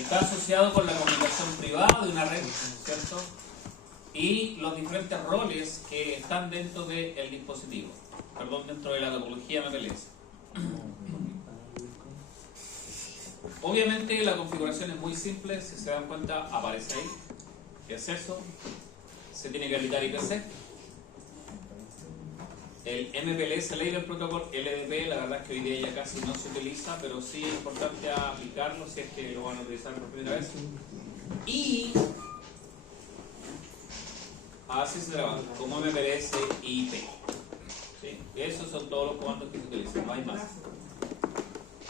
está asociado con la comunicación privada de una red, ¿cierto? Y los diferentes roles que están dentro del dispositivo, perdón, dentro de la topología MPLS. Obviamente la configuración es muy simple, si se dan cuenta aparece ahí, es eso, se tiene que habilitar IPC. El MPLS Label Protocol LDP, la verdad es que hoy día ya casi no se utiliza, pero sí es importante aplicarlo si es que lo van a utilizar por primera vez. Y así se trabaja, como MPLS IP. ¿Sí? Esos son todos los comandos que se utilizan, no hay más.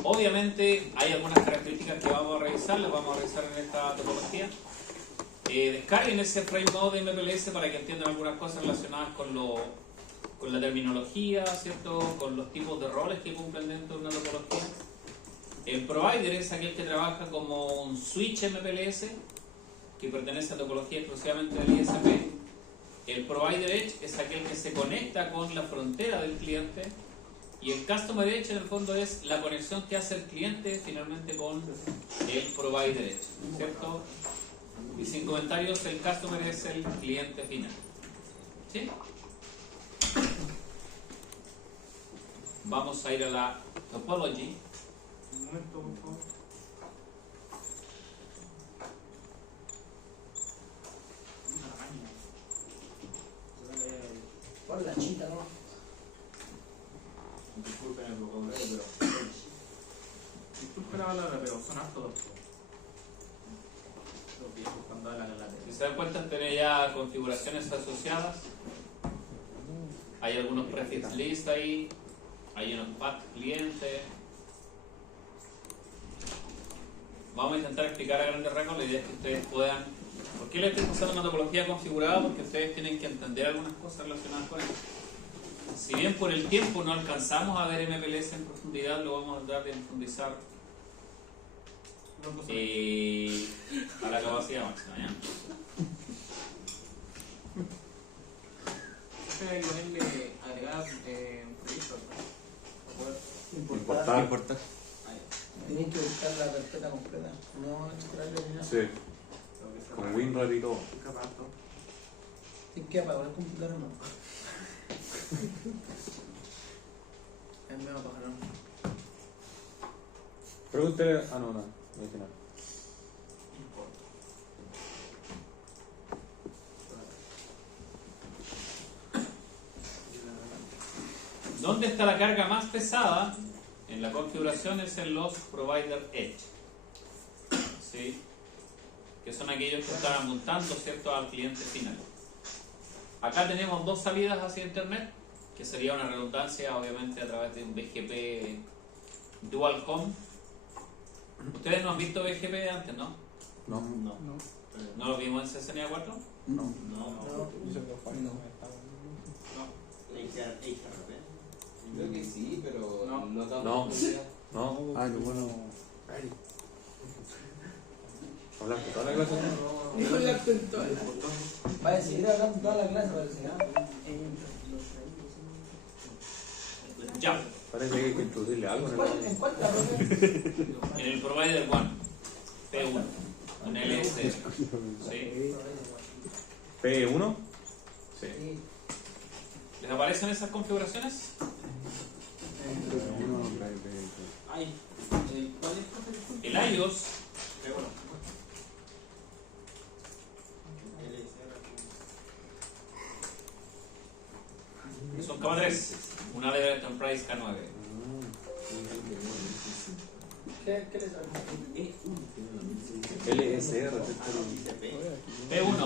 Obviamente hay algunas características que vamos a revisar, las vamos a revisar en esta topología. Descarguen ese frame mode de MPLS para que entiendan algunas cosas relacionadas con la terminología, ¿cierto? Con los tipos de roles que cumplen dentro de una topología. El provider es aquel que trabaja como un switch MPLS que pertenece a topología exclusivamente del ISP. El provider edge es aquel que se conecta con la frontera del cliente. Y el customer edge en el fondo es la conexión que hace el cliente finalmente con el provider edge, ¿cierto? Y sin comentarios, el customer es el cliente final. ¿Sí? Vamos a ir a la topology. Un momento, por favor. Por la chita, ¿no? Disculpen el vocabulario, pero... Disculpen la palabra, pero son hartos los viejos cuando hablan en la tele. Si se dan cuenta, tiene ya configuraciones asociadas. Hay algunos prefix list ahí. Hay unos path cliente. Vamos a intentar explicar a grandes rasgos. La idea es que ustedes puedan... ¿Por qué les estoy usando una topología configurada? Porque ustedes tienen que entender algunas cosas relacionadas con eso. Si bien por el tiempo no alcanzamos a ver MPLS en profundidad, lo vamos a tratar de profundizar a la capacidad máxima, ¿ya? Hay que ponerle agregar un proyecto, Importar. Importar. Tienes que buscar la carpeta completa, no extraerle ni nada. Sí, con WinRAR y todo. Tienes que apagar el computador, no. Es medio pajarón. Pregúntale. Ah, no, no dije nada. ¿Dónde está la carga más pesada? En la configuración es en los provider edge, ¿sí? Que son aquellos que están apuntando, ¿cierto?, al cliente final. Acá tenemos dos salidas hacia internet, que sería una redundancia obviamente a través de un BGP dual home. Ustedes no han visto BGP antes, ¿no? No. ¿No lo vimos en CCNA 4? No. Creo que sí, pero No. no tanto. No. No. Ah, qué bueno. ¿Hablaste toda la clase? Dijo el acto en toda la... Vaya a seguir hablando toda la clase, parece, ¿no? Ya, Parece que hay que introducirle algo en el... ¿En cuál está, profe? en el provider 1, P1, en LS, ¿sí? ¿P1? Sí. Sí. ¿Les aparecen esas configuraciones? Ay, ¿cuál es, profe? El iOS son capa 3, una de Enterprise K9. ¿Qué les sale? LSR. P1,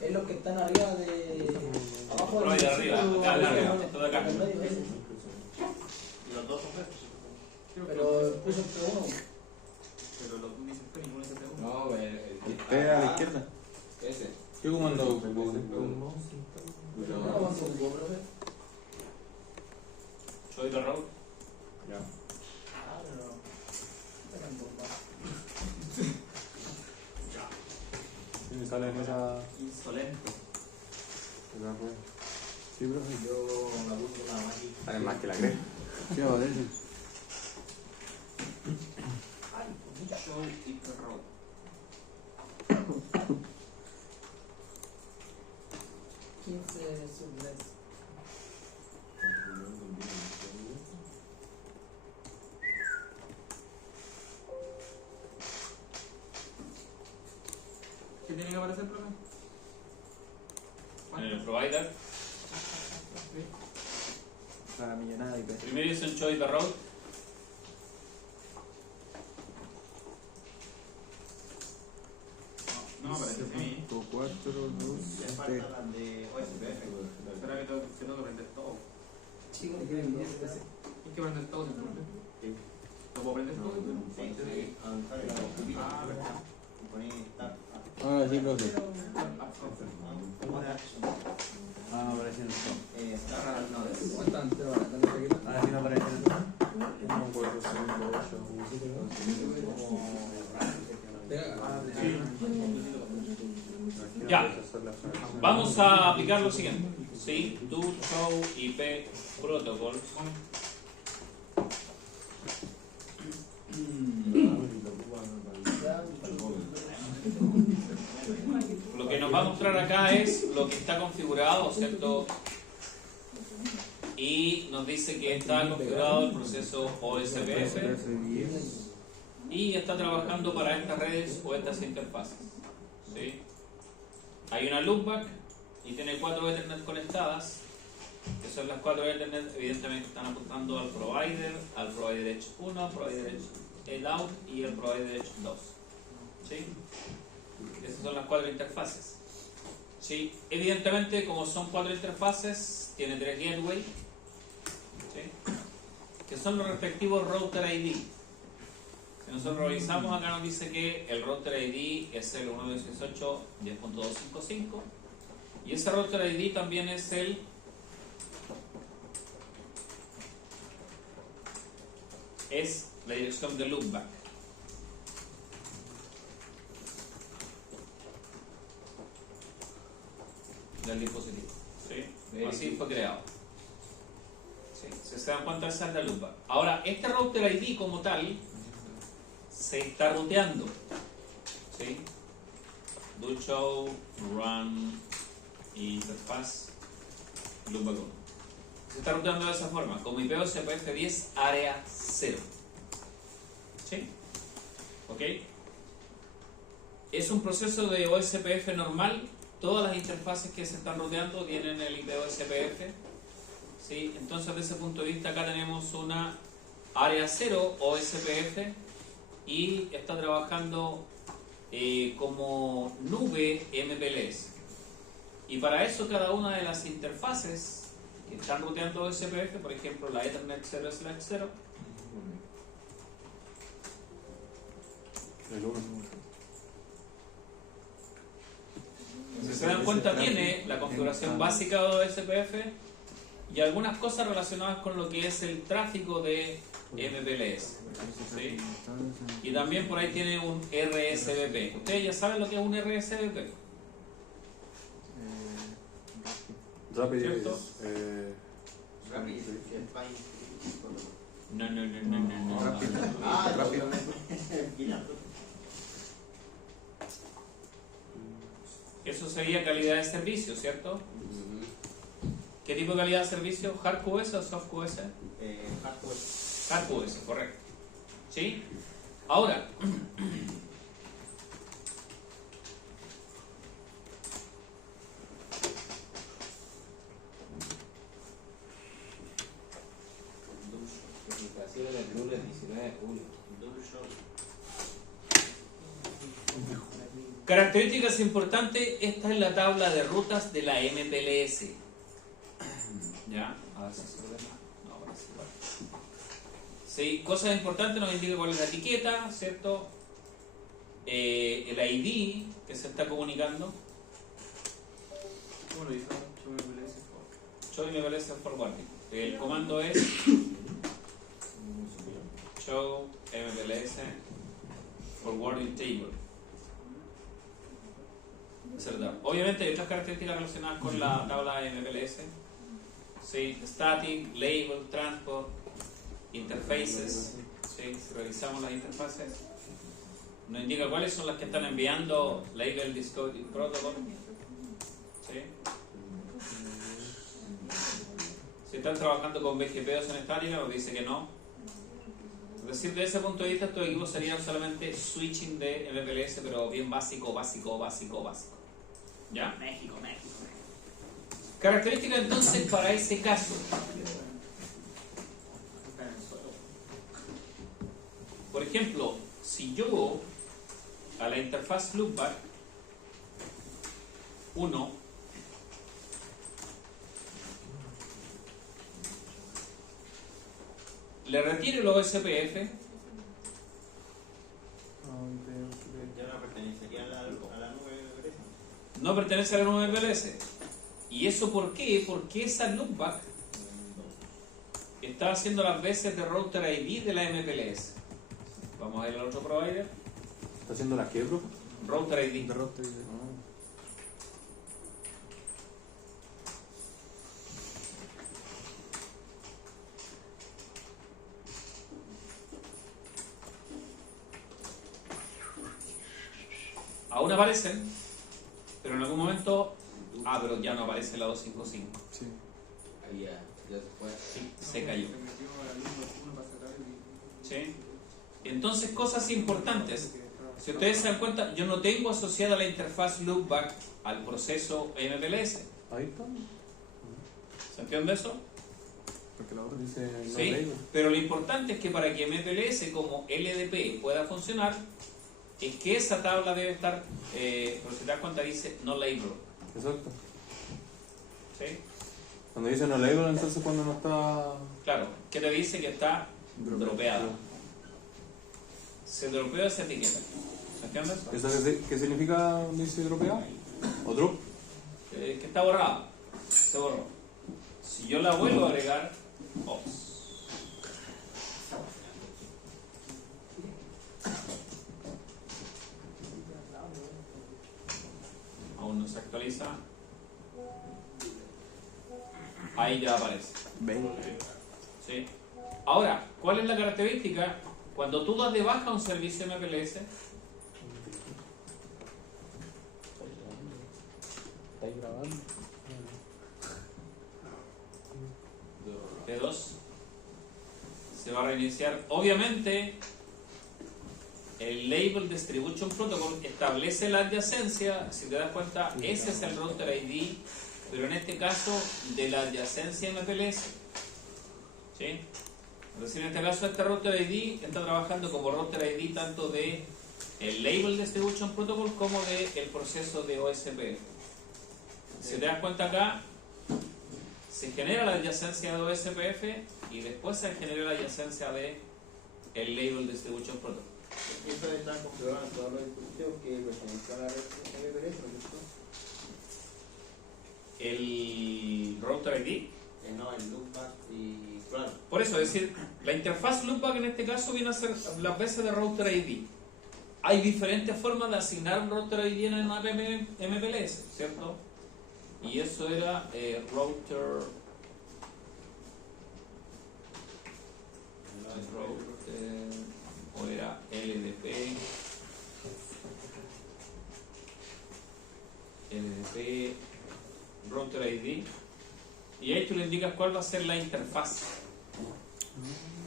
Es los que están arriba de... Abajo por ahí de arriba, acá arriba, todo acá. Los dos son perfectos. Pero puso el P1. Pero lo que dice P, ninguno dice P1. No, el El P a la izquierda. Ese. ¿Qué comando? ¿No lo mandó un profe? Soy de Raúl. Ya. Ah, pero no. Eran bomba. Sí, me sale en esa... Insolente. Sí, profe. Yo me apunto nada más aquí. Sale más que la cree. Sí, aparece. Ay, pucha. Show y Road. sublex. ¿Qué tiene que aparecer, profe? En el provider, Para millonada IP. primero es un show y route. No, aparece sí. 4, 2, Le faltan las de OSPF. Será que tengo que prender todo. Chico, que quieren bien ese. Hay que prender todo, ¿se supone? ¿Lo puedo prender todo? Sí, sí. Avanzar en la computadora. Ah, verdad. Y poner start. Ah, sí, profe. Ah, aparece en el top. Start no, es Bastante, bastante. Ahora sí no aparece en el top. 1, 4, 5, 8, 7, Ya. Vamos a aplicar lo siguiente. ¿Sí? Do show IP protocol. Lo que nos va a mostrar acá es lo que está configurado, ¿cierto? Y nos dice que está configurado el proceso OSPF y está trabajando para estas redes o estas interfaces. ¿Sí? Hay una loopback y tiene 4 Ethernet conectadas, que son las 4 Ethernet, evidentemente están apuntando al provider Edge 1, provider Edge out y el provider Edge 2. ¿Sí? Esas son las 4 interfaces. ¿Sí? Evidentemente, como son 4 interfaces, tiene 3 gateway, ¿sí? Que son los respectivos router ID. Si nosotros revisamos, acá nos dice que el router ID es el 1.18.10.255 y ese router ID también es la dirección de loopback. Del dispositivo. ¿Sí? Así fue creado. ¿Sí? Si se dan cuenta, esa es la loopback. Ahora, este router ID como tal se está ruteando. ¿Sí? Do show, run, interfaz, loopback 1. Se está ruteando de esa forma, como IP OSPF 10 área 0. ¿Sí? ¿Ok? Es un proceso de OSPF normal. Todas las interfaces que se están ruteando tienen el IP OSPF. ¿Sí? Entonces, desde ese punto de vista, acá tenemos una área 0 OSPF y está trabajando como nube MPLS. Y para eso, cada una de las interfaces que están ruteando OSPF, por ejemplo, la Ethernet 0/0, el 1. si se dan cuenta, tiene la configuración básica de OSPF y algunas cosas relacionadas con lo que es el tráfico de MPLS. ¿Sí? Y también por ahí tiene un RSVP. ¿Ustedes ya saben lo que es un RSVP? Rapid ¿Cierto? rápido. No. Ah, Rápido. Eso sería calidad de servicio, ¿cierto? ¿Qué tipo de calidad de servicio? ¿HardQS o SoftQS? Hardware. HardQS, correcto. ¿Sí? Ahora, Publicación del lunes 19 de julio. características importantes, esta es la tabla de rutas de la MPLS. ¿Ya? A ver si se ordena. No, ahora sí, vale. Sí, cosas importantes, nos indica cuál es la etiqueta, ¿cierto? El ID que se está comunicando. ¿Cómo lo hizo? Show MPLS forwarding. El comando es show MPLS forwarding table. Es verdad. Obviamente hay otras características relacionadas con la tabla de MPLS. Sí, static, label, transport, interfaces. Sí, si revisamos las interfaces, nos indica cuáles son las que están enviando Label Discovery Protocol. ¿Sí? Si están trabajando con BGP o en esta área, nos dice que no. Es decir, desde ese punto de vista, estos equipos serían solamente switching de MPLS, pero bien básico. ¿Ya? México. Características entonces para ese caso. Está en el suelo. Por ejemplo, si yo a la interfaz loopback 1 le retiro el OSPF, Ya no pertenecería a la nube de no pertenece a la nube MPLS. ¿Y eso por qué? Porque esa loopback está haciendo las veces de router ID de la MPLS. Vamos a ir al otro provider. ¿Está haciendo la qué, bro? Router ID. De rote. Aún aparecen, pero en algún momento. Pero ya no aparece la 255. Sí. Ahí ya se fue. Sí, se cayó. Se metió la luz, uno para sacar y... ¿Sí? Entonces, cosas importantes. Si ustedes se dan cuenta, yo no tengo asociada la interfaz loopback al proceso MPLS. Ahí está. ¿Se entiende eso? Porque la otra dice no Sí, label. pero lo importante es que para que MPLS como LDP pueda funcionar, es que esa tabla debe estar, pero si te das cuenta dice no label. Exacto. ¿Sí? Cuando dice no label, entonces cuando no está. Claro, ¿qué te dice? Que está dropeada. Se dropea esa etiqueta. ¿Se entiende eso? ¿Qué significa dice dropeado? ¿O drop? Que está borrada. Se borró. Si yo la vuelvo a agregar, aún no se actualiza. Ahí ya aparece. 20. ¿Sí? Ahora, ¿cuál es la característica? Cuando tú das de baja un servicio MPLS, ¿Estáis grabando? P2 se va a reiniciar. Obviamente, el Label Distribution Protocol establece la adyacencia. Si te das cuenta, ese es el router ID, pero en este caso de la adyacencia MPLS. ¿Sí? Es decir, en este caso este router ID está trabajando como router ID tanto de el Label Distribution Protocol como de el proceso de OSPF. Si te das cuenta acá, se genera la adyacencia de OSPF y después se genera la adyacencia de el Label Distribution Protocol. Eso está comprobado en todos los dispositivos que pertenecen a la red MPLS, ¿no es cierto? El router ID. No, el loopback y claro. Por eso, es decir, la interfaz loopback en este caso viene a ser las veces de router ID. Hay diferentes formas de asignar un router ID en una MPLS, ¿cierto? Y eso era router o era LDP router ID, y ahí tú le indicas cuál va a ser la interfaz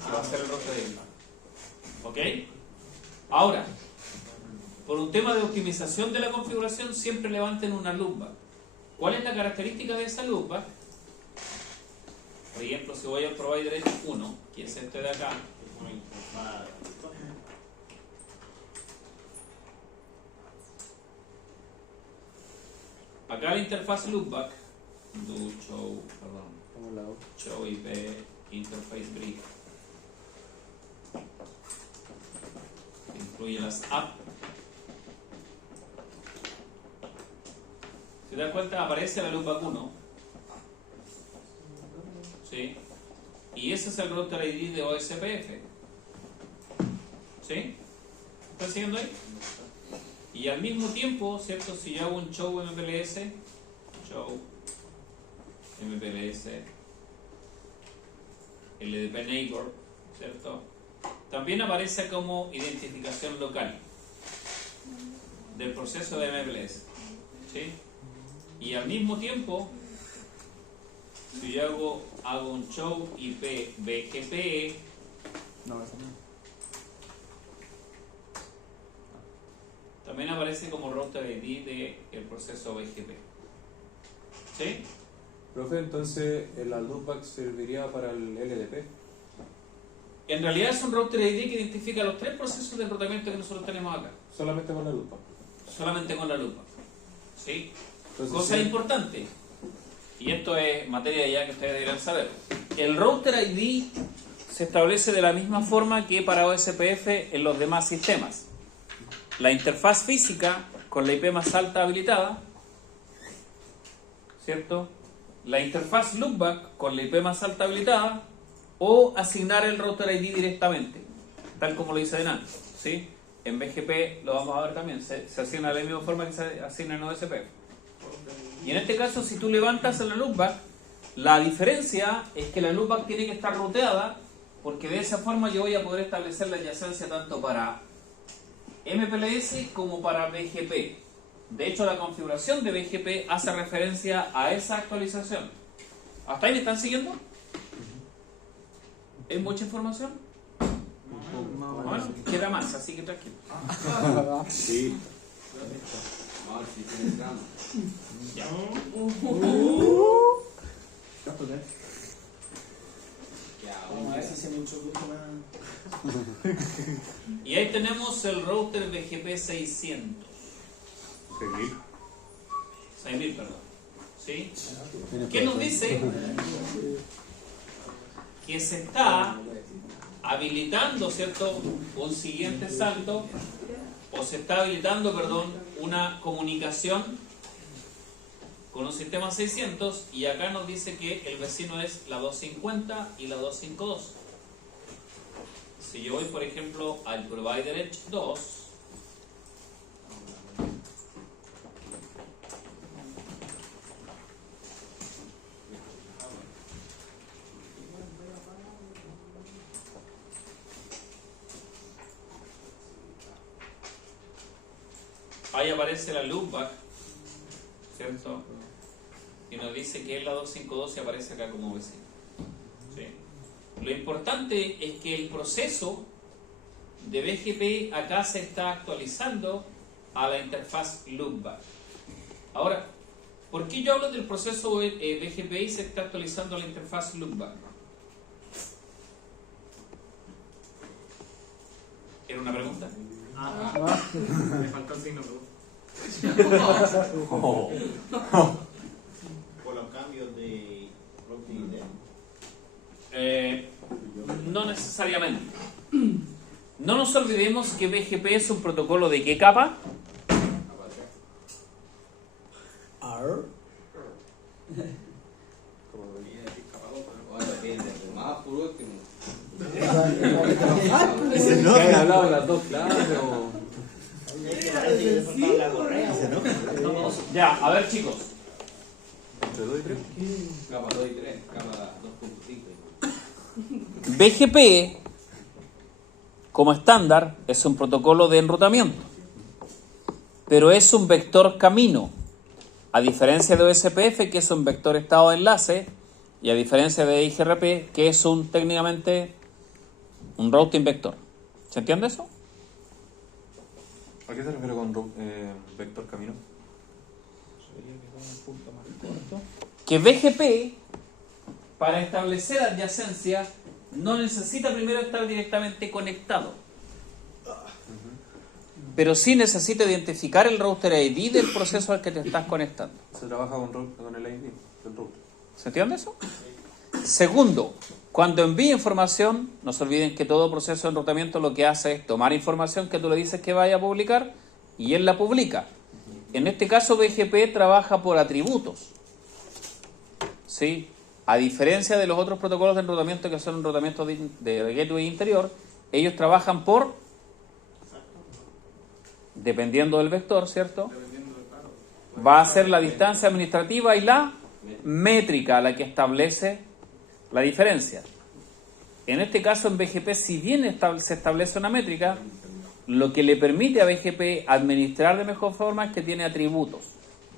que va a ser el router ID. ¿Ok? Ahora, por un tema de optimización de la configuración, siempre levanten una loopback. ¿Cuál es la característica de esa loopback? Por ejemplo, si voy al provider 1, que es este de acá, acá la interfaz loopback, show IP interface brief, incluye las apps. Si te das cuenta, aparece la loopback 1. ¿Sí? Y ese es el router ID de OSPF. ¿Sí? ¿Están siguiendo ahí? Y al mismo tiempo, ¿cierto? Si yo hago un show MPLS, LDP neighbor, ¿cierto? También aparece como identificación local. del proceso de MPLS. ¿Sí? Y al mismo tiempo, si yo hago un show IP BGP, No, eso no. también aparece como router ID del proceso BGP. ¿Sí? Profe, entonces la loopback serviría para el LDP. En realidad es un router ID que identifica los tres procesos de enrutamiento que nosotros tenemos acá, Solamente con la loopback. solamente con la lupa. ¿Sí? Entonces, Cosa sí. importante, y esto es materia ya que ustedes deberán saber. El router ID se establece de la misma forma que para OSPF en los demás sistemas. La interfaz física con la IP más alta habilitada, ¿cierto? La interfaz loopback con la IP más alta habilitada, o asignar el router ID directamente, tal como lo hice delante, ¿sí? En BGP lo vamos a ver también, se asigna de la misma forma que se asigna en OSPF. Y en este caso, si tú levantas la loopback, la diferencia es que la loopback tiene que estar ruteada, porque de esa forma yo voy a poder establecer la adyacencia tanto para MPLS como para BGP. De hecho, la configuración de BGP hace referencia a esa actualización. ¿Hasta ahí me están siguiendo? ¿Es mucha información? Bueno, queda más, así que tranquilo. Sí. No, si tienes drama. Ya. Vamos a ver si se me introduce más. Y ahí tenemos el router BGP 600. 6000, perdón. ¿Sí? ¿Qué nos dice? Que se está habilitando, ¿cierto?, un siguiente salto, o se está habilitando, perdón, una comunicación con un sistema 600, y acá nos dice que el vecino es la 250 y la 252. Si yo voy, por ejemplo, al Provider Edge 2, ahí aparece la loopback, ¿cierto? Y nos dice que es la 252 y aparece acá como vecino. ¿Sí? Lo importante es que el proceso de BGP acá se está actualizando a la interfaz loopback. Ahora, ¿por qué yo hablo del proceso BGP y se está actualizando a la interfaz loopback? ¿Era una pregunta? Me faltó el signo. Por los cambios de routing No necesariamente. No nos olvidemos que BGP es un protocolo de ¿qué capa? más por último. ¿Qué han hablado en las dos clases o...? Ya, a ver chicos. ¿Entre 2 y 3? Capa 2 y 3, capa 2.5. BGP, como estándar, es un protocolo de enrutamiento, pero es un vector camino, a diferencia de OSPF, que es un vector estado de enlace, y a diferencia de IGRP, que es técnicamente un routing vector. ¿Se entiende eso? ¿A qué se refiere con vector camino? Que BGP, para establecer adyacencia, no necesita primero estar directamente conectado, pero sí necesita identificar el router ID del proceso al que te estás conectando. Se trabaja con el ID del router. ¿Se entiende eso? Segundo, cuando envía información, no se olviden que todo proceso de enrutamiento lo que hace es tomar información que tú le dices que vaya a publicar y él la publica. En este caso BGP trabaja por atributos, ¿sí? A diferencia de los otros protocolos de enrutamiento que son enrutamientos de gateway interior, ellos trabajan por, dependiendo del vector, ¿cierto? Va a ser la distancia administrativa y la métrica la que establece la diferencia. En este caso en BGP, si bien se establece una métrica, lo que le permite a BGP administrar de mejor forma es que tiene atributos,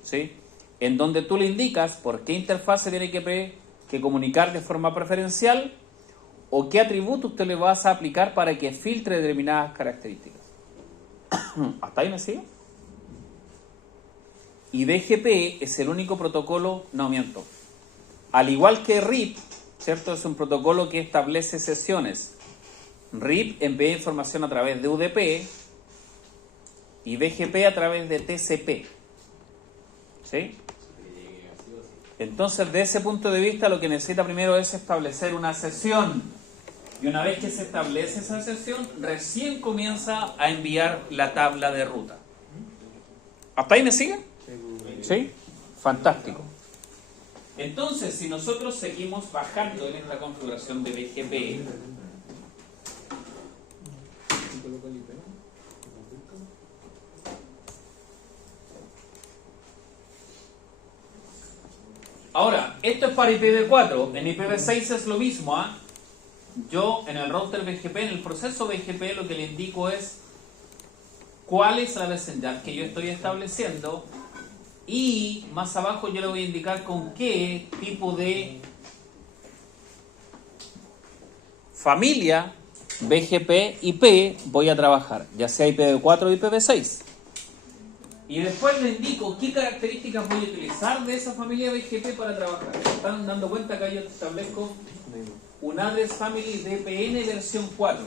¿sí? En donde tú le indicas por qué interfase tiene que comunicar de forma preferencial o qué atributo usted le vas a aplicar para que filtre determinadas características. ¿Hasta ahí me sigue? Y BGP es el único protocolo, no miento, al igual que RIP, ¿cierto? Es un protocolo que establece sesiones. RIP envía información a través de UDP y BGP a través de TCP, ¿sí? Entonces, de ese punto de vista, lo que necesita primero es establecer una sesión. Y una vez que se establece esa sesión, recién comienza a enviar la tabla de ruta. ¿Hasta ahí me siguen? ¿Sí? Fantástico. Entonces, si nosotros seguimos bajando en esta configuración de BGP, ahora, esto es para IPv4, en IPv6 es lo mismo, ¿ah? Yo en el router BGP, en el proceso BGP, lo que le indico es cuál es la vecindad que yo estoy estableciendo y más abajo yo le voy a indicar con qué tipo de familia BGP IP voy a trabajar, ya sea IPv4 o IPv6. Y después le indico qué características voy a utilizar de esa familia BGP para trabajar. ¿Están dando cuenta que yo establezco un Address Family VPN versión 4?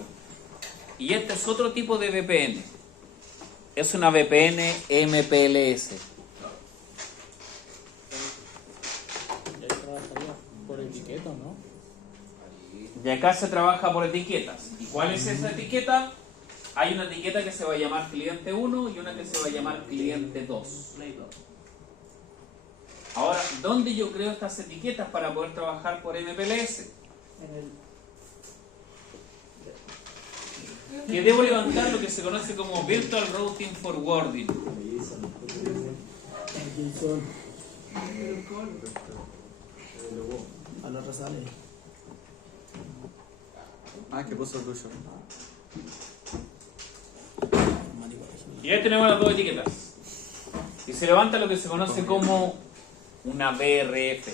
Y este es otro tipo de VPN. Es una VPN MPLS. Y ahí trabajaría por etiqueta, ¿no? Y acá se trabaja por etiquetas. ¿Y cuál es esa etiqueta? Hay una etiqueta que se va a llamar cliente 1 y una que se va a llamar cliente 2. Ahora, ¿dónde yo creo estas etiquetas para poder trabajar por MPLS? Que debo levantar lo que se conoce como Virtual Routing Forwarding. A la otra sale. Ah, que puso el tuyo. Y ahí tenemos las dos etiquetas. Y se levanta lo que se conoce como una BRF.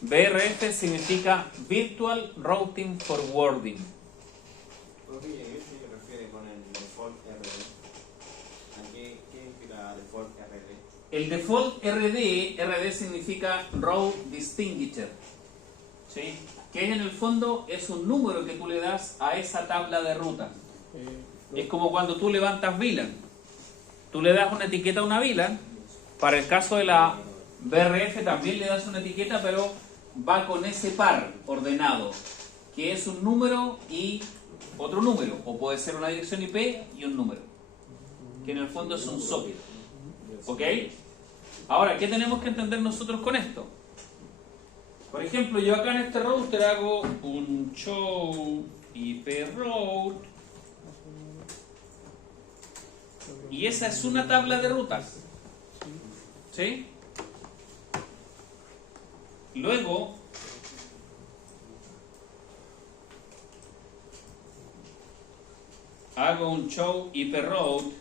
BRF significa Virtual Routing Forwarding. ¿Qué se refiere con el default RD? ¿A qué significa default RD? El default RD significa Route Distinguisher, ¿sí? Que en el fondo es un número que tú le das a esa tabla de ruta. Es como cuando tú levantas VLAN. Tú le das una etiqueta a una VLAN. Para el caso de la BRF también le das una etiqueta, pero va con ese par ordenado, que es un número y otro número, o puede ser una dirección IP y un número, que en el fondo es un socket. ¿Ok? Ahora, ¿qué tenemos que entender nosotros con esto? Por ejemplo, yo acá en este router hago un show IP route y esa es una tabla de rutas, ¿sí? Luego hago un show IP route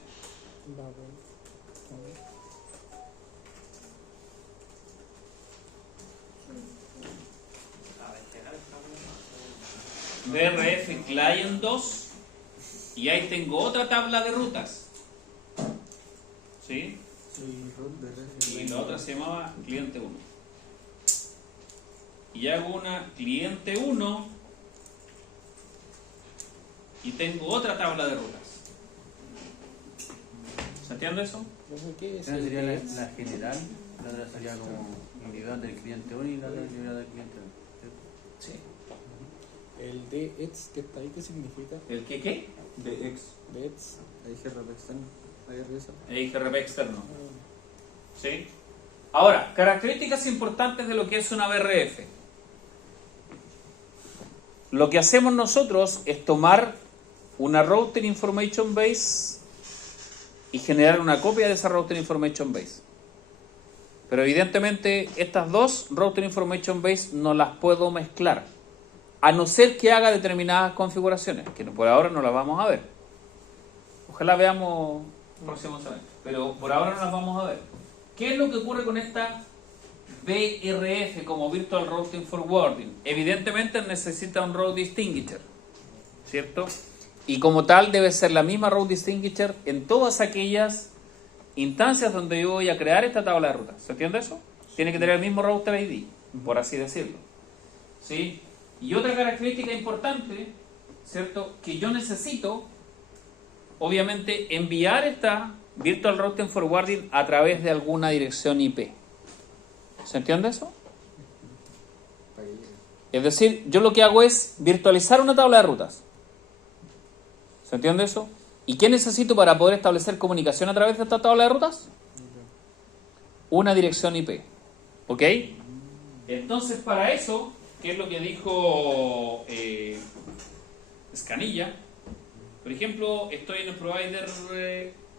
BRF Client 2 y ahí tengo otra tabla de rutas, ¿sí? Y la otra se llamaba cliente 1 y hago una cliente 1 y tengo otra tabla de rutas. ¿Se entiende eso? ¿Qué es Esa el sería DEX? la general, la otra sería como individual del cliente 1 y la otra individual del cliente 2. Sí. El DEX que está ahí, ¿qué significa? ¿El qué? DX. DEX. Ahí GRP externo. Ahí revisa. IGRP externo. ¿Sí? Ahora, características importantes de lo que es una BRF. Lo que hacemos nosotros es tomar una Router Information Base y generar una copia de esa Router Information Base. Pero evidentemente estas dos Router Information Base no las puedo mezclar. a no ser que haga determinadas configuraciones, que por ahora no las vamos a ver. Ojalá veamos próximamente, pero por ahora no las vamos a ver. ¿Qué es lo que ocurre con esta VRF como Virtual Routing Forwarding? Evidentemente necesita un Route Distinguisher, ¿cierto? Y como tal debe ser la misma Route Distinguisher en todas aquellas instancias donde yo voy a crear esta tabla de rutas. ¿Se entiende eso? Tiene que tener el mismo Router ID, por así decirlo. ¿Sí? Y otra característica importante, ¿cierto? Que yo necesito, obviamente, enviar esta Virtual Routing Forwarding a través de alguna dirección IP. ¿Se entiende eso? Es decir, yo lo que hago es virtualizar una tabla de rutas. ¿Se entiende eso? ¿Y qué necesito para poder establecer comunicación a través de esta tabla de rutas? Una dirección IP. ¿Ok? Entonces, para eso, ¿qué es lo que dijo Escanilla? Por ejemplo, estoy en el provider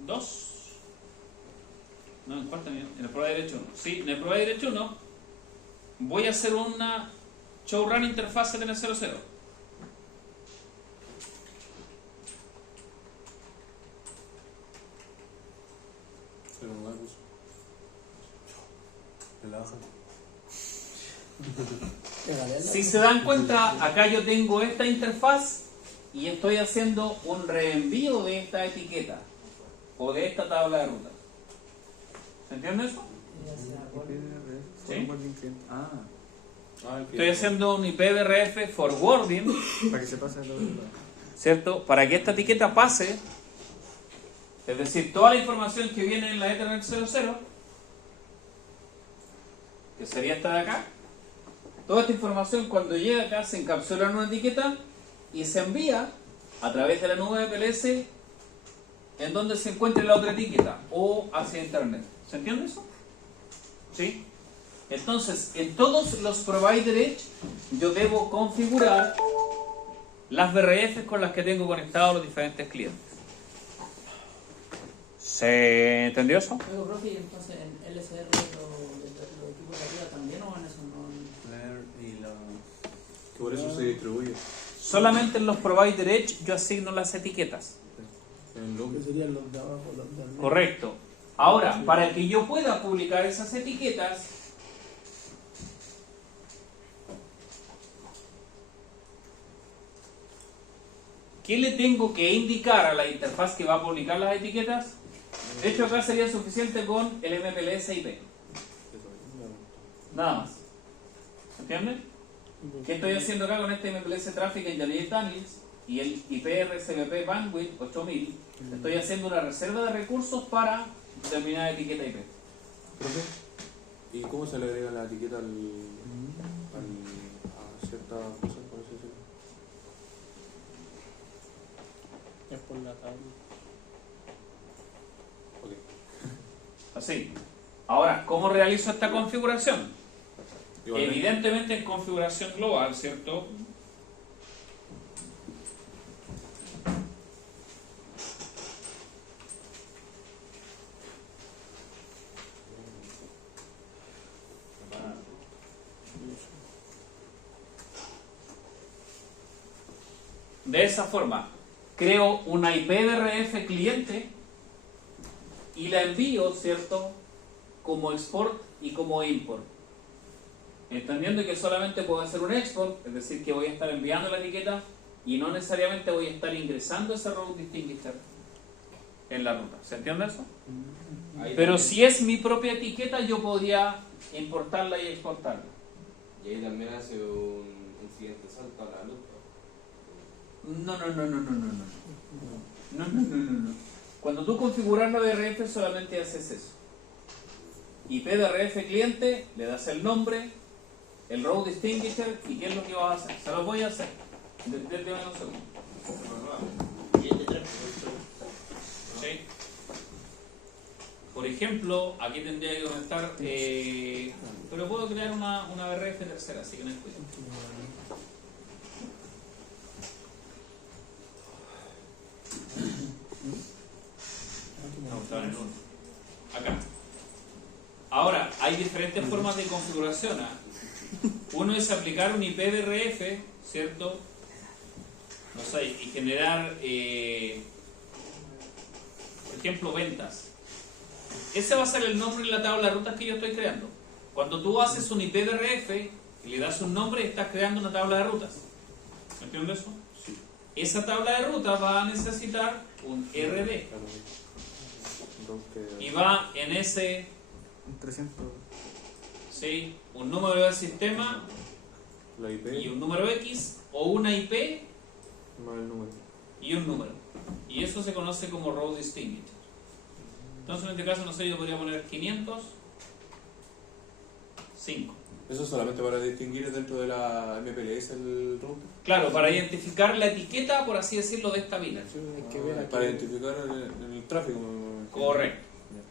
2. No, en cuarta, en el provider derecho 1. Sí, en el provider derecho 1 voy a hacer una showrun interfaz en el 00. Si se dan cuenta, acá yo tengo esta interfaz y estoy haciendo un reenvío de esta etiqueta o de esta tabla de ruta. ¿Se entiende eso? ¿Sí? Estoy haciendo un IPVRF forwarding Para que se pase lo de ¿cierto? Para que esta etiqueta pase, es decir, toda la información que viene en la Ethernet 00, que sería esta de acá, toda esta información cuando llega acá se encapsula en una etiqueta y se envía a través de la nube de PLS en donde se encuentre la otra etiqueta o hacia internet. ¿Se entiende eso? ¿Sí? Entonces, en todos los provider edge yo debo configurar las VRFs con las que tengo conectados los diferentes clientes. ¿Se entendió eso? Luego, profe, y entonces en LSR los equipos de arriba también o en eso no. Leer y la... Que por eso se distribuye. Solamente en los provider edge yo asigno las etiquetas. En el log. Que serían los de abajo, los de arriba. Correcto. Ahora, para que yo pueda publicar esas etiquetas, ¿qué le tengo que indicar a la interfaz que va a publicar las etiquetas? De hecho, acá sería suficiente con el MPLS IP. Nada más. ¿Se entiende? ¿Qué estoy haciendo acá con este MPLS Traffic Engineering Tunnels y el IPRSVP Bandwidth 8000? Estoy haciendo una reserva de recursos para determinada etiqueta IP. ¿Profe? ¿Y cómo se le agrega la etiqueta a ciertas cosas, por así decirlo? Es por la tabla. Ok. Así. Ahora, ¿cómo realizo esta configuración? Igualmente. Evidentemente en configuración global, ¿cierto? De esa forma, creo una IPVRF cliente y la envío, ¿cierto? Como export y como import. Entendiendo que solamente puedo hacer un export, es decir, que voy a estar enviando la etiqueta y no necesariamente voy a estar ingresando ese route distinguisher en la ruta. ¿Se entiende eso? Pero si es mi propia etiqueta, yo podría importarla y exportarla. Y ahí también hace un siguiente salto a la luz. No. Cuando tú configuras la VRF solamente haces eso. IPVRF cliente, le das el nombre, el route distinguisher y qué es lo que vas a hacer. Se lo voy a hacer. Déjame un segundo. ¿Sí? Por ejemplo, aquí tendría que conectar, pero puedo crear una VRF tercera, así que no hay cuidado. Acá. Ahora, hay diferentes formas de configuración. Uno es aplicar un IPVRF, ¿cierto? No sé, y generar, por ejemplo, ventas. Ese va a ser el nombre en la tabla de rutas que yo estoy creando. Cuando tú haces un IPVRF y le das un nombre, estás creando una tabla de rutas. ¿Me entiendes eso? Sí. Esa tabla de rutas va a necesitar un RD. Y va en ese, Un 300. ¿sí? Un número del sistema La IP y un número X, o una IP más el número. y un número. Y eso se conoce como row distinguished. Entonces en este caso, no sé, yo podría poner 505. ¿Eso solamente para distinguir dentro de la MPLS el router? Claro, para identificar la etiqueta, por así decirlo, de esta vila. Para identificar en el tráfico. Correcto.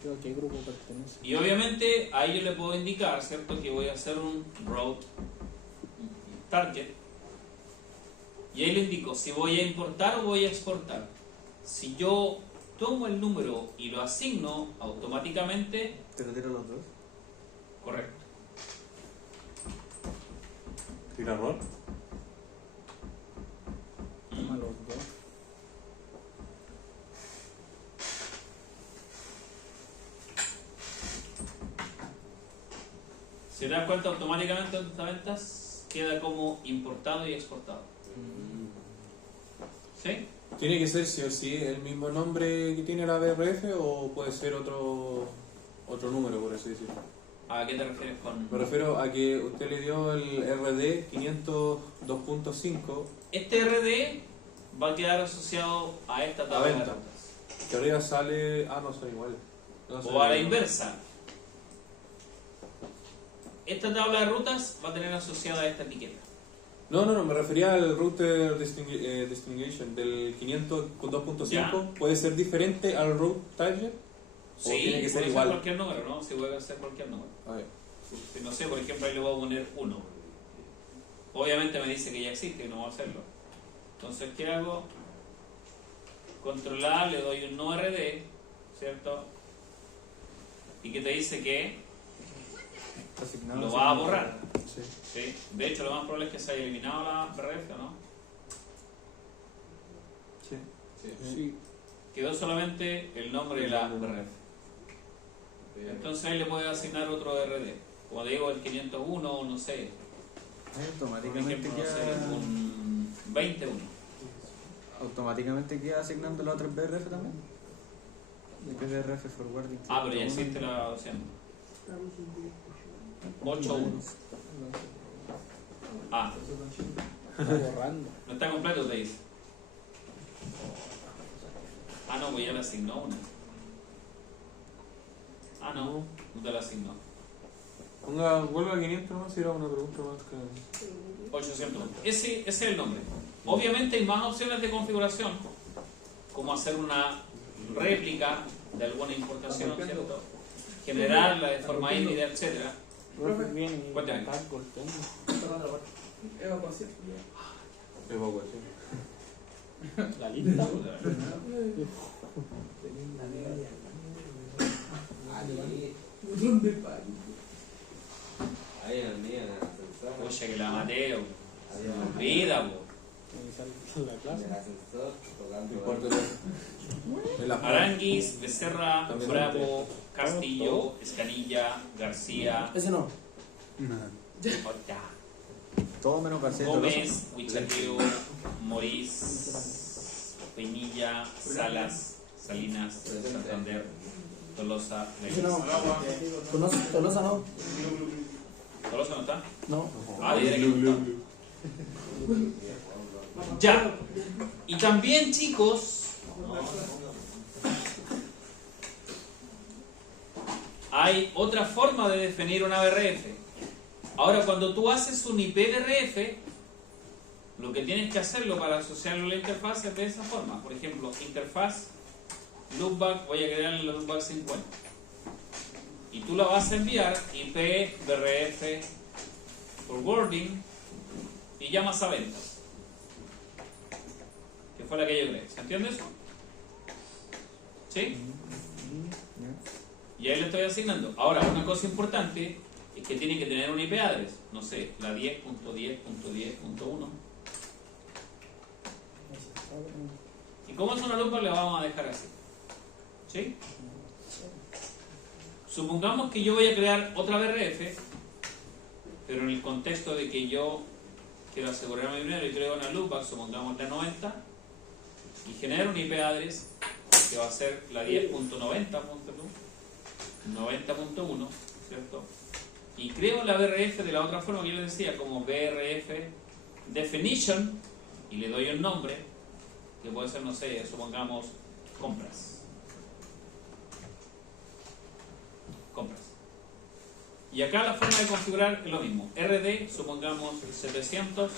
¿A qué grupo pertenece? Y obviamente ahí yo le puedo indicar, ¿cierto?, que voy a hacer un route target. Y ahí le indico si voy a importar o voy a exportar. Si yo tomo el número y lo asigno, automáticamente, ¿Te lo tiro los dos? correcto. ¿Tira error? Toma los dos. Si te das cuenta, automáticamente en estas ventas queda como importado y exportado. ¿Sí? ¿Tiene que ser sí o sí el mismo nombre que tiene la BRF o puede ser otro número, por así decirlo? ¿A qué te refieres con...? Me refiero a que usted le dio el RD 502.5, Este RD va a quedar asociado a esta tabla de venta. rutas. que arriba sale... Ah, no, son iguales. No, son O a la iguales. inversa. Esta tabla de rutas va a tener asociada esta etiqueta. No, me refería al router distinguishing del 502.5. Ya. ¿Puede ser diferente al route target? Sí, tiene que ser puede igual? ser cualquier número, ¿no? Si puede ser cualquier número. A ver. Si no sé, por ejemplo, ahí le voy a poner 1. Obviamente me dice que ya existe y no voy a hacerlo. Entonces, ¿qué hago? Controlar, le doy un no RD, ¿cierto? Y que te dice que Asignado, lo va a borrar. Sí. ¿Sí? De hecho, lo más probable es que se haya eliminado la BRF, ¿no? Sí. Sí. Quedó solamente el nombre de la BRF. Entonces ahí le puede asignar otro RD. Como digo, el 501 o no sé. Ahí Por automáticamente ejemplo, no sé, queda, un 21. automáticamente queda asignando la otra BRF también. BRF forwarding. Ah, pero ya existe la opción. 81. Ah, Está borrando. no está completo, te dice. Ah, no, pues ya le asignó una. Ah, no te la asignó. Vuelve a 500 más y era una pregunta más que... 800. Ese es el nombre. Obviamente hay más opciones de configuración, como hacer una réplica de alguna importación, ¿cierto? Generarla de forma híbrida, etc. Cuéntame. Evacuación. Evacuación. La lista. ¿Dónde va? Ahí en el mío, en el ascensor. Oye, que la mateo. Ahí Se me olvida, po. La en clase. el ascensor, tocando. No importa. En las Aranguis, Becerra, También Bravo, Castillo, Escanilla, García, Ese no. Ota, Todo menos García Gómez, Huichaleo, Morís, Peñilla, Salas, Salinas, Santander, Tolosa, Ese no. Vélez. Tolosa no. ¿Tolosa no está? No. Ah, diré que no está. Ya. Y también, chicos, hay otra forma de definir una BRF. Ahora, cuando tú haces un IPVRF, lo que tienes que hacerlo para asociarlo a la interfaz es de esa forma. Por ejemplo, interfaz, loopback, voy a crearle la loopback 50. Y tú la vas a enviar IPVRF forwarding y llamas a ventas. Que fue la que yo creé. ¿Se entiende eso? ¿Sí? Y ahí le estoy asignando. Ahora, una cosa importante, es que tiene que tener un IP address, no sé, la 10.10.10.1. Y como es una loopback, la vamos a dejar así. ¿Sí? Supongamos que yo voy a crear otra BRF, pero en el contexto de que yo quiero asegurarme primero y creo una loopback, supongamos la 90, y genero un IP address que va a ser la 10.90.1, ¿cierto? Y creo la BRF de la otra forma que yo les decía, como BRF definition, y le doy un nombre, que puede ser, no sé, supongamos compras. Y acá la forma de configurar es lo mismo. RD, supongamos 700,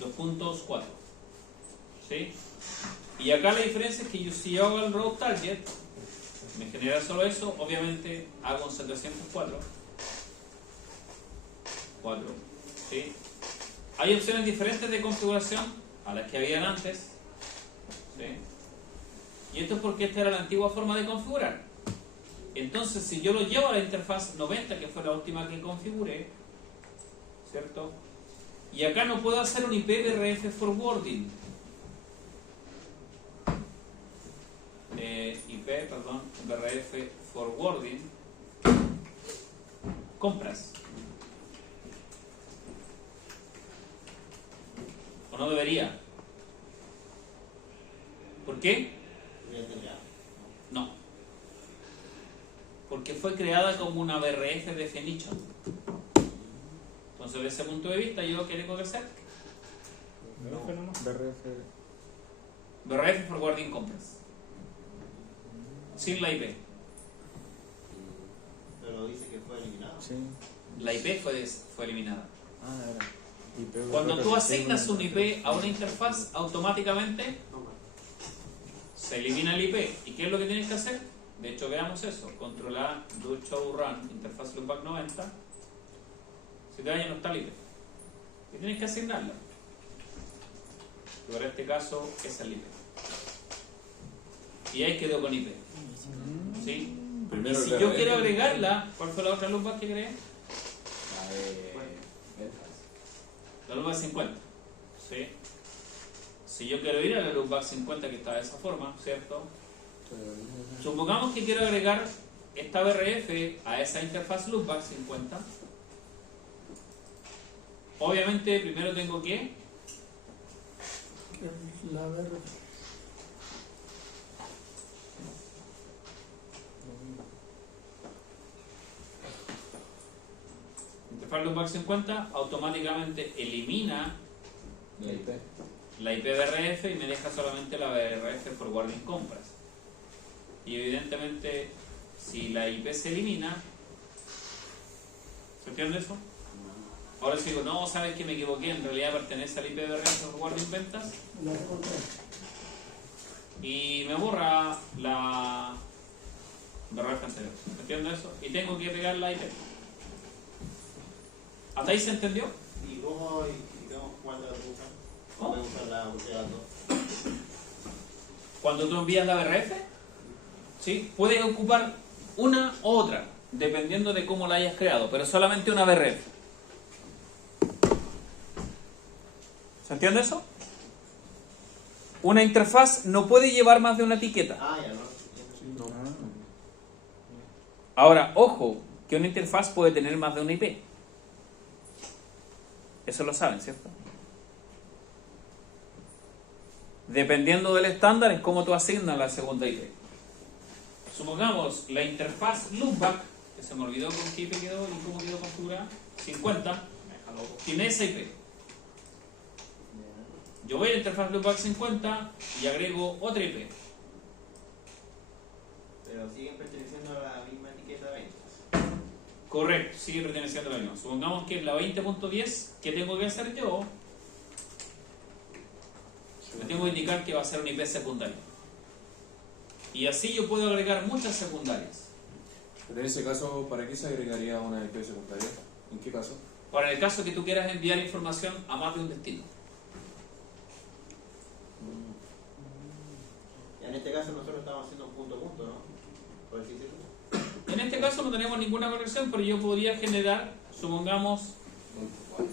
2.4. ¿Sí? Y acá la diferencia es que yo, si yo hago el route target, me genera solo eso, obviamente hago un 704. 4. ¿Sí? Hay opciones diferentes de configuración a las que habían antes. ¿Sí? Y esto es porque esta era la antigua forma de configurar. Entonces, si yo lo llevo a la interfaz 90, que fue la última que configuré, ¿cierto? Y acá no puedo hacer un IP BRF forwarding. BRF forwarding compras. ¿O no debería? ¿Por qué? No. Porque fue creada como una BRF definition. Entonces, desde ese punto de vista, ¿yo qué tengo que hacer? BRF forwarding compras. Sin la IP. Pero dice que fue eliminado. Sí. La IP fue eliminada. Ah, era. IP, Cuando tú asignas un IP a una interfaz, automáticamente se elimina el IP. ¿Y qué es lo que tienes que hacer? De hecho, veamos eso. Control A, do show run, interfaz loopback 90. Si te daña no está el IP. Y tienes que asignarla. Pero en este caso es el IP. Y ahí quedó con IP. ¿Sí? Primero Y si el yo RF. quiero agregarla, ¿cuál fue la otra loopback que creé? La de Belfast. La loopback 50. ¿Sí? Si yo quiero ir a la loopback 50 que está de esa forma, ¿cierto? Supongamos que quiero agregar esta BRF a esa interfaz loopback 50. Obviamente primero tengo que La BRF. interfaz loopback 50 automáticamente elimina La IP. la IP BRF y me deja solamente la BRF forwarding compras. Y evidentemente, si la IP se elimina, ¿se entiende eso? Ahora si digo, no, sabes que me equivoqué, en realidad pertenece al IP BRF forwarding ventas, La recorté. y me borra la BRF anterior. ¿Se entiende eso? Y tengo que pegar la IP. ¿Hasta ahí se entendió? ¿Y cómo digamos cuándo la usan? ¿Cómo? ¿Pueden usar la búsqueda 2? Cuando tú envías la BRF, ¿sí? Puedes ocupar una u otra, dependiendo de cómo la hayas creado, pero solamente una BRF. ¿Se entiende eso? Una interfaz no puede llevar más de una etiqueta. Ah, ya no. Ahora, ojo, que una interfaz puede tener más de una IP. Eso lo saben, ¿cierto? Dependiendo del estándar es como tú asignas la segunda IP. Supongamos la interfaz loopback, que se me olvidó con qué IP quedó y cómo quedó configurada, 50, tiene esa IP. Yo voy a la interfaz loopback 50 y agrego otra IP. Pero siguen perteneciendo a la misma etiqueta de ventas. Correcto, sigue perteneciendo a la misma. Supongamos que es la 20.10, ¿qué tengo que hacer yo? Le tengo que indicar que va a ser una IP secundaria. Y así yo puedo agregar muchas secundarias. Pero en ese caso, ¿para qué se agregaría una IP secundaria? ¿En qué caso? Para el caso que tú quieras enviar información a más de un destino. Y en este caso nosotros estamos haciendo un punto a punto, ¿no? Por así decirlo. En este caso no tenemos ninguna conexión, pero yo podría generar, supongamos,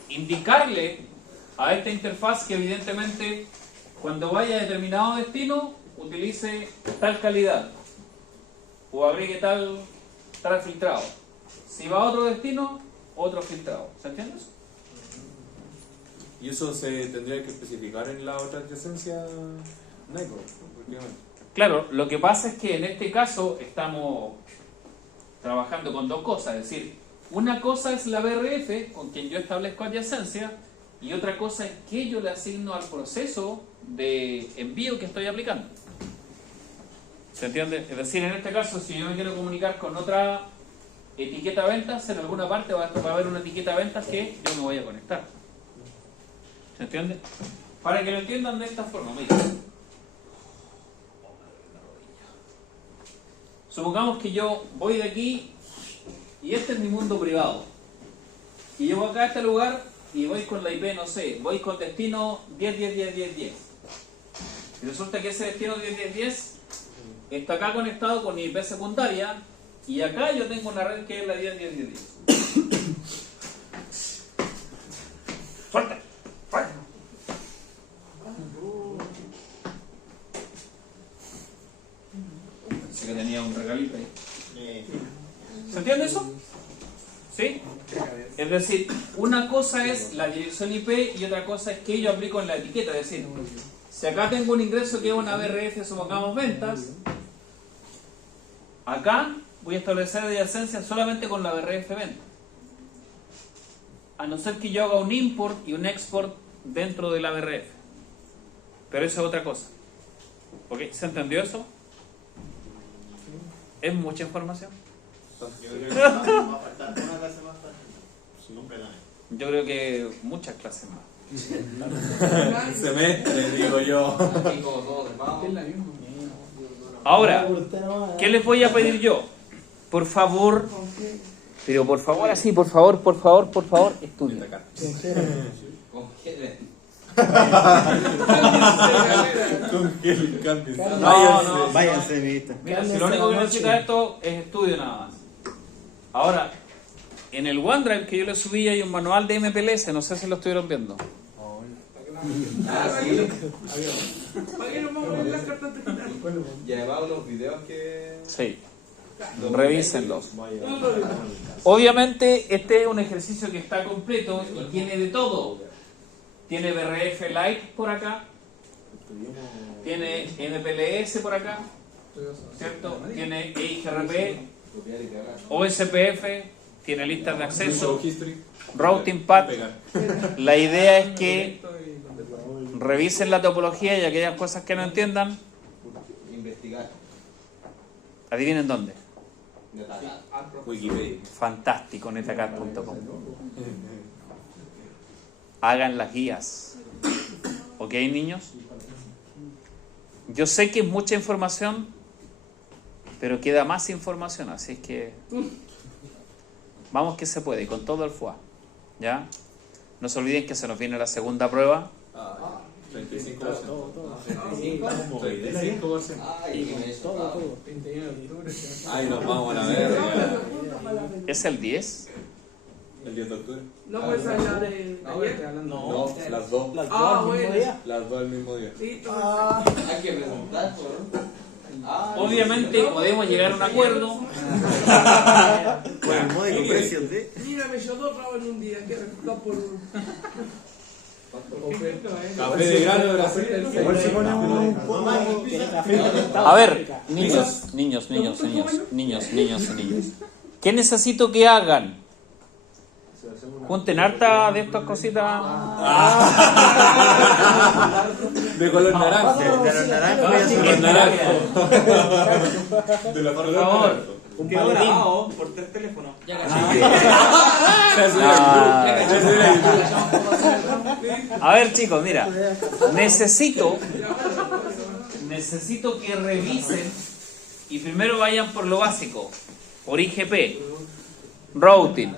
indicarle a esta interfaz que evidentemente cuando vaya a determinado destino utilice tal calidad o agregue tal filtrado. Si va a otro destino, otro filtrado. ¿Se entiende eso? ¿Y eso se tendría que especificar en la otra adyacencia network? Claro, lo que pasa es que en este caso estamos trabajando con dos cosas, es decir, una cosa es la BRF con quien yo establezco adyacencia y otra cosa es que yo le asigno al proceso de envío que estoy aplicando. ¿Se entiende? Es decir, en este caso, si yo me quiero comunicar con otra etiqueta ventas, en alguna parte va a haber una etiqueta ventas que yo me voy a conectar. ¿Se entiende? Para que lo entiendan de esta forma, mira. Supongamos que yo voy de aquí y este es mi mundo privado. Y yo voy acá a este lugar y voy con la IP, no sé, voy con destino 10. Y resulta que ese destino 10 está acá conectado con mi IP secundaria y acá yo tengo una red que es la 10. ¡Fuerte! ¡Fuerte! Pensé que tenía un regalito ahí. ¿Se entiende eso? ¿Sí? Es decir, una cosa es la dirección IP y otra cosa es que yo aplico en la etiqueta. Es decir, si acá tengo un ingreso que es una BRF, supongamos ventas, acá voy a establecer adyacencia solamente con la BRF venta. A no ser que yo haga un import y un export dentro de la BRF. Pero eso es otra cosa. ¿Ok? ¿Se entendió eso? ¿Es mucha información? Yo creo que va a faltar una clase más para completamente. Yo creo que muchas clases más. Semestre, digo yo. Ahora, ¿qué les voy a pedir yo? Por favor, pero por favor, así, por favor, estudien acá. No. Váyanse, amiguita. Mira, si lo único que necesita esto es estudio nada más. Ahora, en el OneDrive que yo le subí hay un manual de MPLS, no sé si lo estuvieron viendo. ¿Para qué nos vamos a ver las cartas digitales? Y además unos videos que... Sí, revísenlos. Obviamente este es un ejercicio que está completo y tiene de todo. Tiene BRF Lite por acá, tiene MPLS por acá, ¿cierto? Tiene EIGRP, OSPF, tiene listas de acceso, Routing Path. La idea es que revisen la topología y aquellas cosas que no entiendan, Investigar. adivinen dónde. Wikipedia. Fantástico, netacat.com. Hagan las guías. ¿Ok, niños? Yo sé que es mucha información, pero queda más información, así es que vamos que se puede, y con todo el FUA. ¿Ya? No se olviden que se nos viene la segunda prueba. 35%. 35%. Ay, nos vamos a la verga. ¿Es el 10? El 10 de octubre. No puedes hablar de ayer. No, las dos. Ah, bueno. Las dos el mismo día. Listo. Hay que presentar, Obviamente podemos llegar a un acuerdo. Por el módico precio de... Mira, me dio 2 trabajos en un día. Que resultó por... Café de grano de la Igual se pone un poco... A ver, niños. ¿Qué necesito que hagan? Junten harta de estas cositas. de color naranja. De los naranjos y De color naranja. De la Por favor. un paletín. Por 3 teléfonos. Ya caché. A ver, chicos, mira. Necesito que revisen y primero vayan por lo básico. Por IGP, Routing,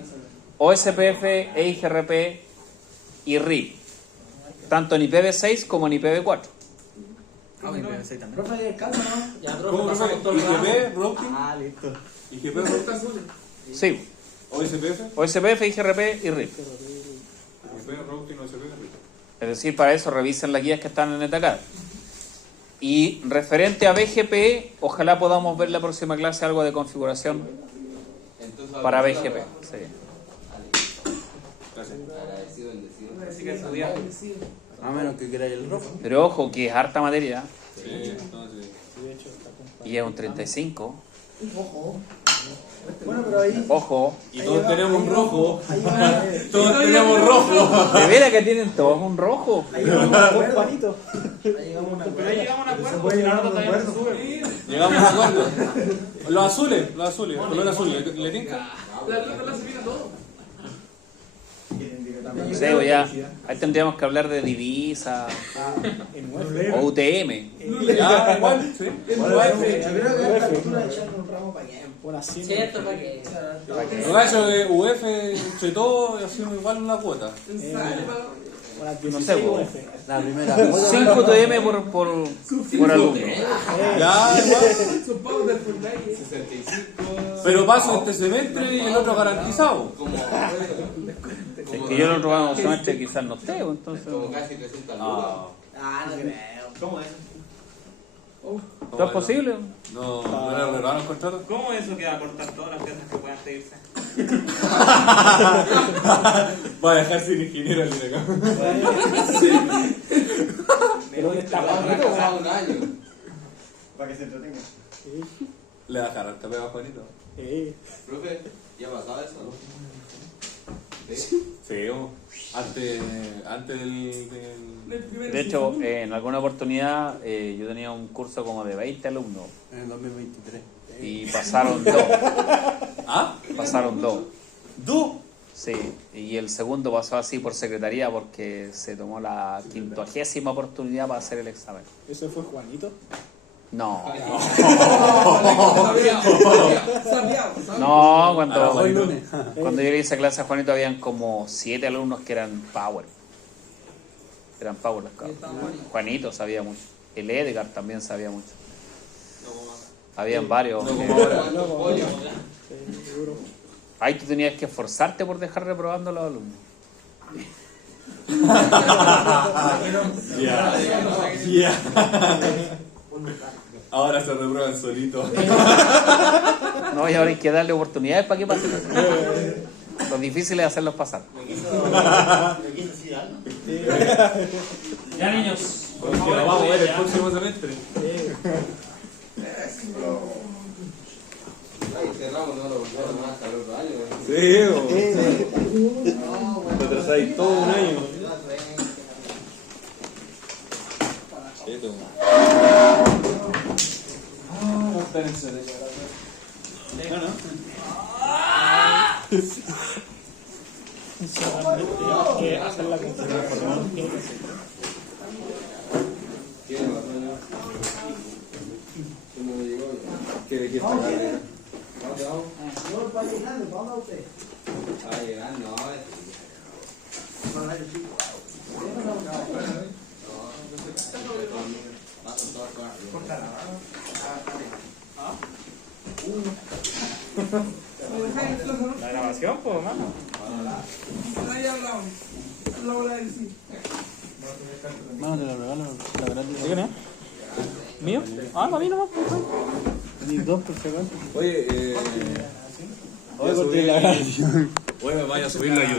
OSPF, EIGRP y RIP. Tanto en IPv6 como en IPv4. Ah, mi PVC también. Profe, descansa, ¿no? Ya, ¿Cómo, profe, profe? pasamos todo el rato. ¿IGP, Rocky? Ah, listo. ¿IGP, Rocky? Sí, ¿OSPF? OSPF, IGRP y RIP. IGP, Rocky, no OSPF, RIP. Es decir, para eso revisen las guías que están en ETACAD. Y referente a BGP, ojalá podamos ver la próxima clase algo de configuración para BGP. Sí. Gracias. Agradecido, bendecido. Así que estudiar. A menos que queráis el rojo. Pero ojo, que es harta materia Sí, entonces. y es un 35. Ojo. Bueno, pero ahí. Ojo, Y todos tenemos un rojo. Ahí va. Todos tenemos rojo. de veras que tienen todos un rojo. Ahí llegamos a un acuerdo. Ahí llegamos a un Pero ahí acuerdo. llegamos a un acuerdo. Se puede Porque llegar a Leonardo un todavía no se acuerdo. sube. Llegamos a un acuerdo. Los azules, color azul. ¿Le tinca? La se viene todo. No sé, o ya, ahí tendríamos que hablar de divisa o UTM. Ya, igual, sí. Bueno, yo creo que a esta altura echarle un ramo para que. Cierto, para que. Los gallos de UF, entre todos, hacemos igual una cuota. No sé, po, La primera. 5 UTM por alumno. Ya, igual. Son pagos del Fortnite. 65. Pero paso este semestre y el otro garantizado. Es que yo el otro semestre quizás no esté, pues, entonces. Como casi 300 lucas. Ah, no creo. ¿Cómo es? ¿Todo es posible? No, no le regalaron el contrato. ¿Cómo eso que va a cortar todas las piezas que puedan pedirse? Va a dejar sin ingeniero el de acá. Pero que está Para casar un año. Para que se entretenga. Le bajaron el tapeo a Juanito. Profe, ¿ya ha pasado eso? ¿Sí? Sí, antes del... De hecho, en alguna oportunidad yo tenía un curso como de 20 alumnos En el 2023. y pasaron 2. ¿Ah? Pasaron 2. ¿Du? Sí, y el segundo pasó así por secretaría porque se tomó la 50ª oportunidad para hacer el examen. ¿Eso fue Juanito? No, Sabía. no, cuando Hoy lunes. yo le hice clase a Juanito habían como 7 alumnos que eran power. Eran power las cabras. Juanito sabía mucho. El Edgar también sabía mucho. Habían varios. No como ahora. Seguro. Ahí tú tenías que esforzarte por dejar reprobando a los alumnos. Ya. Ahora se reprueban solitos. No, y ahora hay que darle oportunidades para que pasen. Lo difícil es hacerlos pasar. Ya, niños. Porque lo vamos a ver el próximo semestre. Ay, cerramos, no lo volvemos más hasta el otro año. Sí, te atrasáis todo un año. No está en serio. Hacer la configuración. ¿Quién lo pasó, no? ¿Cómo me llegó? ¿Qué de qué está acá? ¿Dónde vamos? No, para llegando, ¿para dónde va usted? Ah, llegar, no. La grabación, pues, mano. Mano, te la regalo. La gratis. ¿Sí que no? ¿Mío? Ah, para mí nomás. Ni dos por segundo. Oye, Oye, corté la grabación. Oye, me vaya a subirlo a YouTube.